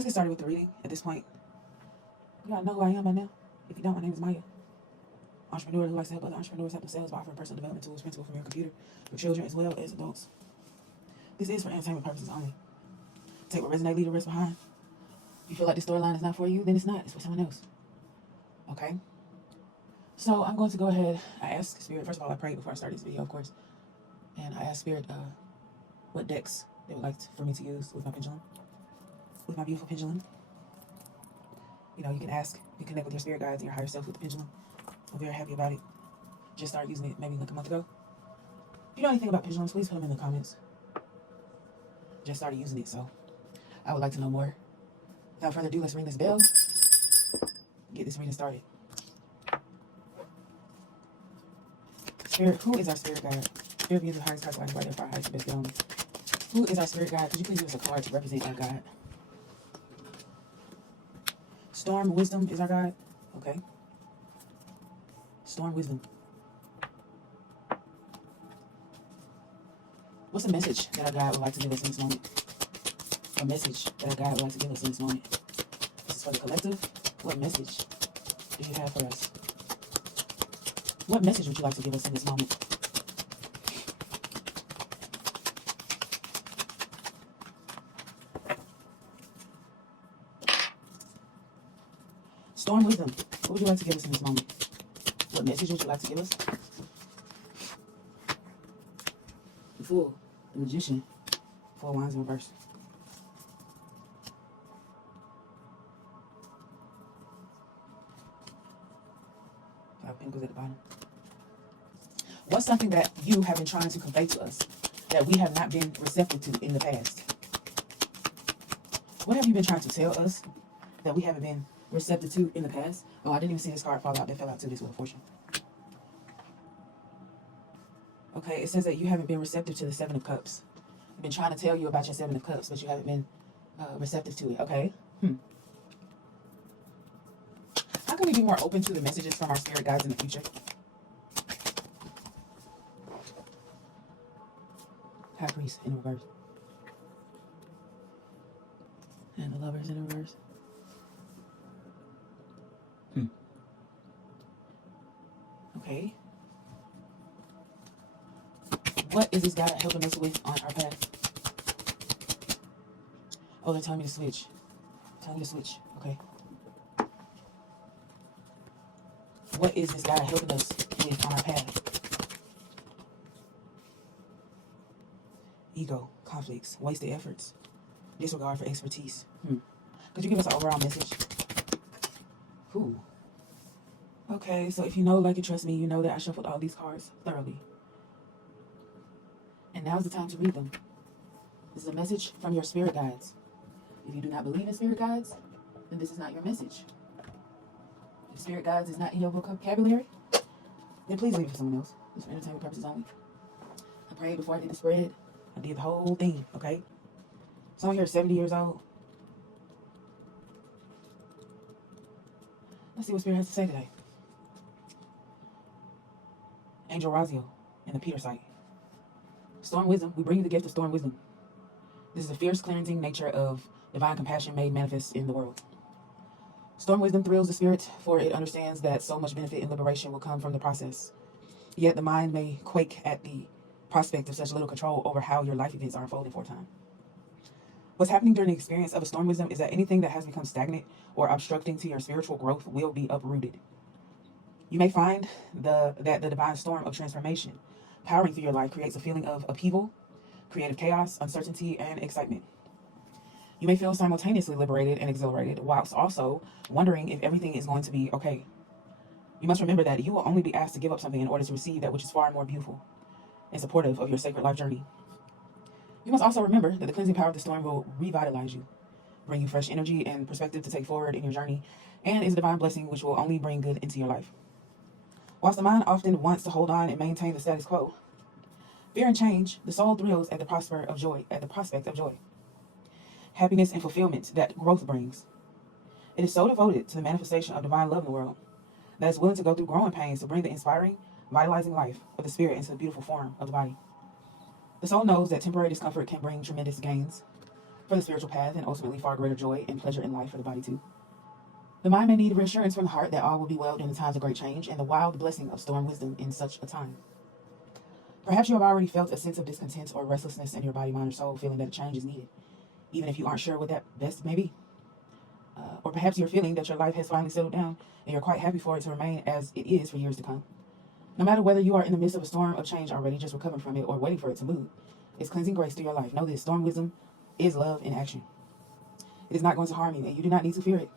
Let's get started with the reading. At this point, you gotta know who I am by now. If you don't, my name is Maya. Entrepreneur who likes to help other entrepreneurs help themselves by offering personal development tools principal from your computer for children as well as adults. This is for entertainment purposes only. Take what resonates, leave the rest behind. If you feel like this storyline is not for you, then it's not. It's for someone else. Okay? So I'm going to go ahead. I asked Spirit, first of all, I prayed before I started this video, of course. And I asked Spirit what decks they would like for me to use with my pendulum. With my beautiful pendulum. You know, you can ask, you connect with your spirit guides and your higher self with the pendulum. I'm very happy about it. Just started using it maybe like a month ago. If you know anything about pendulums, please put them in the comments. Just started using it, so I would like to know more. Without further ado, let's ring this bell. Get this reading started. Spirit, who is our spirit guide? Spirit beings of highest hearts, life, right there for our highest and best good only. Who is our spirit guide? Could you please give us a card to represent our guide? Storm Wisdom is our guide. Okay. Storm Wisdom. What's a message that our guide would like to give us in this moment? A message that our guide would like to give us in this moment. This is for the collective. What message do you have for us? What message would you like to give us in this moment? Storm Wisdom, what would you like to give us in this moment? What message would you like to give us? The Fool, the Magician, 4 Wands in reverse. 5 Pentacles at the bottom. What's something that you have been trying to convey to us that we have not been receptive to in the past? What have you been trying to tell us that we haven't been receptive to in the past? Oh, I didn't even see this card fall out. That fell out too. This Wheel of Fortune. Okay, it says that you haven't been receptive to the 7 of Cups. I've been trying to tell you about your 7 of Cups, but you haven't been receptive to it. Okay. How can we be more open to the messages from our spirit guides in the future? High Priest in reverse. And the Lovers in reverse. Okay. What is this guy helping us with on our path? Oh, they're telling me to switch. Telling me to switch. Okay. What is this guy helping us with on our path? Ego, conflicts, wasted efforts, disregard for expertise. Could you give us an overall message? Who? Okay, so if you know, like, and trust me, you know that I shuffled all these cards thoroughly. And now's the time to read them. This is a message from your spirit guides. If you do not believe in spirit guides, then this is not your message. If spirit guides is not in your vocabulary, then please leave it for someone else. It's for entertainment purposes only. I prayed before I did the spread. I did the whole thing, okay? Someone here is 70 years old. Let's see what Spirit has to say today. Angel Raziel in the Peter site. Storm Wisdom. We bring you the gift of Storm Wisdom. This is a fierce cleansing nature of divine compassion made manifest in the world. Storm Wisdom thrills the spirit, for it understands that so much benefit and liberation will come from the process. Yet the mind may quake at the prospect of such little control over how your life events are unfolding for a time. What's happening during the experience of a Storm Wisdom is that anything that has become stagnant or obstructing to your spiritual growth will be uprooted. You may find that the divine storm of transformation powering through your life creates a feeling of upheaval, creative chaos, uncertainty, and excitement. You may feel simultaneously liberated and exhilarated, whilst also wondering if everything is going to be okay. You must remember that you will only be asked to give up something in order to receive that which is far more beautiful and supportive of your sacred life journey. You must also remember that the cleansing power of the storm will revitalize you, bring you fresh energy and perspective to take forward in your journey, and is a divine blessing which will only bring good into your life. Whilst the mind often wants to hold on and maintain the status quo, fear and change, the soul thrills at the prospect of joy, happiness and fulfillment that growth brings. It is so devoted to the manifestation of divine love in the world that it's willing to go through growing pains to bring the inspiring, vitalizing life of the spirit into the beautiful form of the body. The soul knows that temporary discomfort can bring tremendous gains. for the spiritual path, and ultimately far greater joy and pleasure in life for the body too. The mind may need reassurance from the heart that all will be well during the times of great change and the wild blessing of storm wisdom in such a time. Perhaps you have already felt a sense of discontent or restlessness in your body, mind, or soul, feeling that a change is needed, even if you aren't sure what that best may be. Or perhaps you're feeling that your life has finally settled down and you're quite happy for it to remain as it is for years to come. No matter whether you are in the midst of a storm of change already, just recovering from it, or waiting for it to move, it's cleansing grace through your life. Know this: storm wisdom is love in action. It is not going to harm you, and you do not need to fear it.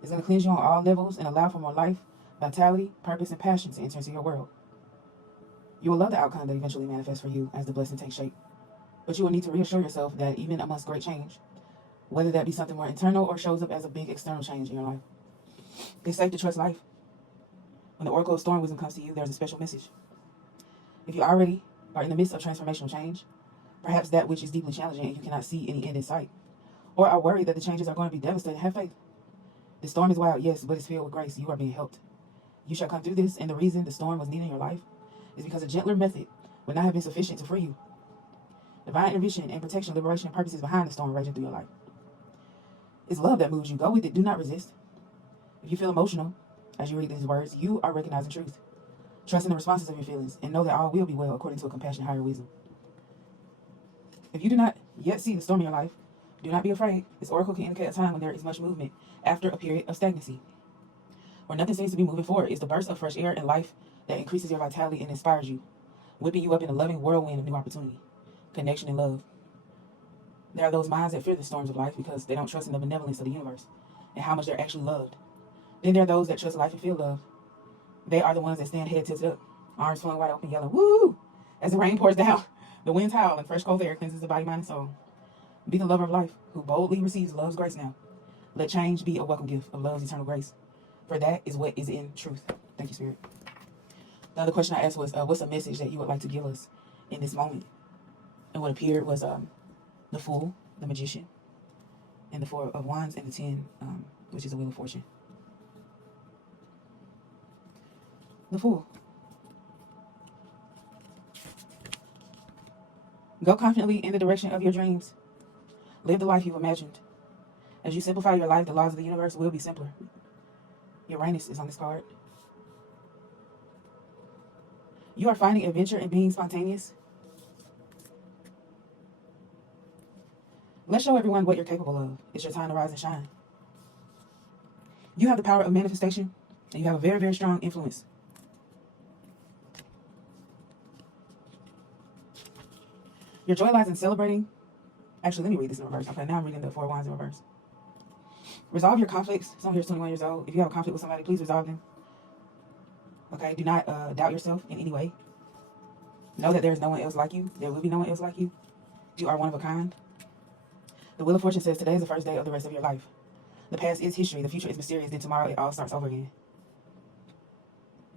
It's going to cleanse you on all levels and allow for more life, vitality, purpose, and passion to enter into your world. You will love the outcome that eventually manifests for you as the blessing takes shape. But you will need to reassure yourself that even amongst great change, whether that be something more internal or shows up as a big external change in your life, it's safe to trust life. When the oracle of storm wisdom comes to you, there's a special message. If you already are in the midst of transformational change, perhaps that which is deeply challenging and you cannot see any end in sight, or are worried that the changes are going to be devastating, have faith. The storm is wild, yes, but it's filled with grace. You are being helped. You shall come through this, and the reason the storm was needed in your life is because a gentler method would not have been sufficient to free you. Divine intervention and protection, liberation, and purpose is behind the storm raging through your life. It's love that moves you. Go with it. Do not resist. If you feel emotional as you read these words, you are recognizing truth. Trust in the responses of your feelings and know that all will be well according to a compassionate higher wisdom. If you do not yet see the storm in your life, do not be afraid. This oracle can indicate a time when there is much movement after a period of stagnancy. Where nothing seems to be moving forward is the burst of fresh air and life that increases your vitality and inspires you, whipping you up in a loving whirlwind of new opportunity, connection, and love. There are those minds that fear the storms of life because they don't trust in the benevolence of the universe and how much they're actually loved. Then there are those that trust life and feel love. They are the ones that stand head tilted up, arms flung wide open, yelling, "Woo!" as the rain pours down, the winds howl, and fresh cold air cleanses the body, mind, and soul. Be the lover of life who boldly receives love's grace now. Let change be a welcome gift of love's eternal grace, for that is what is in truth. Thank you, Spirit. The other question I asked was, what's a message that you would like to give us in this moment? And what appeared was the Fool, the Magician, and the Four of Wands, and the 10, which is a Wheel of Fortune. The Fool. Go confidently in the direction of your dreams. Live the life you've imagined. As you simplify your life, the laws of the universe will be simpler. Uranus is on this card. You are finding adventure in being spontaneous. Let's show everyone what you're capable of. It's your time to rise and shine. You have the power of manifestation, and you have a very, very strong influence. Your joy lies in celebrating. Actually, let me read this in reverse. Okay, now I'm reading the Four of Wands in reverse. Resolve your conflicts. Someone here is 21 years old. If you have a conflict with somebody, please resolve them. Okay, do not doubt yourself in any way. Know that there is no one else like you. There will be no one else like you. You are one of a kind. The Wheel of Fortune says today is the first day of the rest of your life. The past is history. The future is mysterious. Then tomorrow it all starts over again.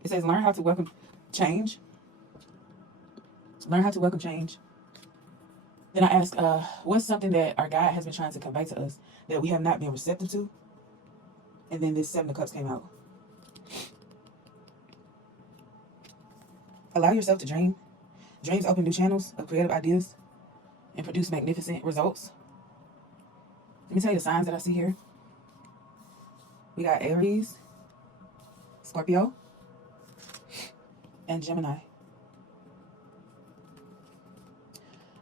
It says learn how to welcome change. Learn how to welcome change. Then I asked, what's something that our guide has been trying to convey to us that we have not been receptive to? And then this Seven of Cups came out. Allow yourself to dream. Dreams open new channels of creative ideas and produce magnificent results. Let me tell you the signs that I see here. We got Aries, Scorpio, and Gemini.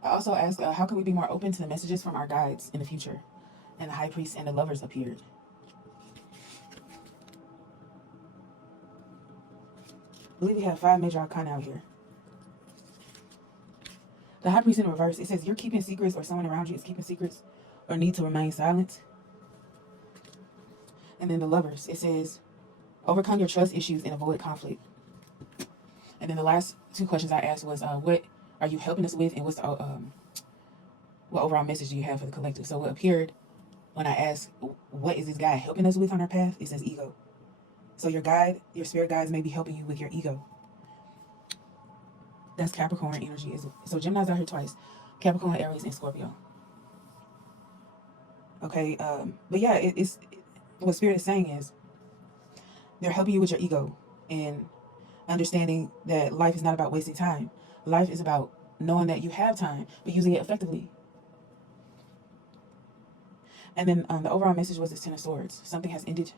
I also asked, how can we be more open to the messages from our guides in the future? And the High Priest and the Lovers appeared. I believe we have 5 major arcana out here. The High Priest in reverse, it says you're keeping secrets, or someone around you is keeping secrets, or need to remain silent. And then the Lovers, it says overcome your trust issues and avoid conflict. And then the last 2 questions I asked was, what are you helping us with, and what's the, what overall message do you have for the collective? So what appeared when I asked, what is this guy helping us with on our path? It says ego. So your guide, your spirit guides may be helping you with your ego. That's Capricorn energy. So Gemini's out here twice. Capricorn, Aries, and Scorpio. Okay, but yeah, what Spirit is saying is they're helping you with your ego and understanding that life is not about wasting time. Life is about knowing that you have time, but using it effectively. And then the overall message was this Ten of Swords. Something has ended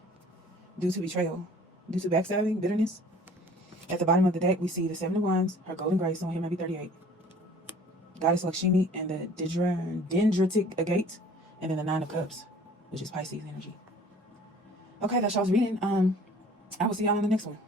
due to betrayal, due to backstabbing, bitterness. At the bottom of the deck, we see the Seven of Wands, her golden grace, someone here might be 38. Goddess Lakshmi and the Dendritic Agate. And then the Nine of Cups, which is Pisces energy. Okay, that's y'all's reading. I will see y'all in the next one.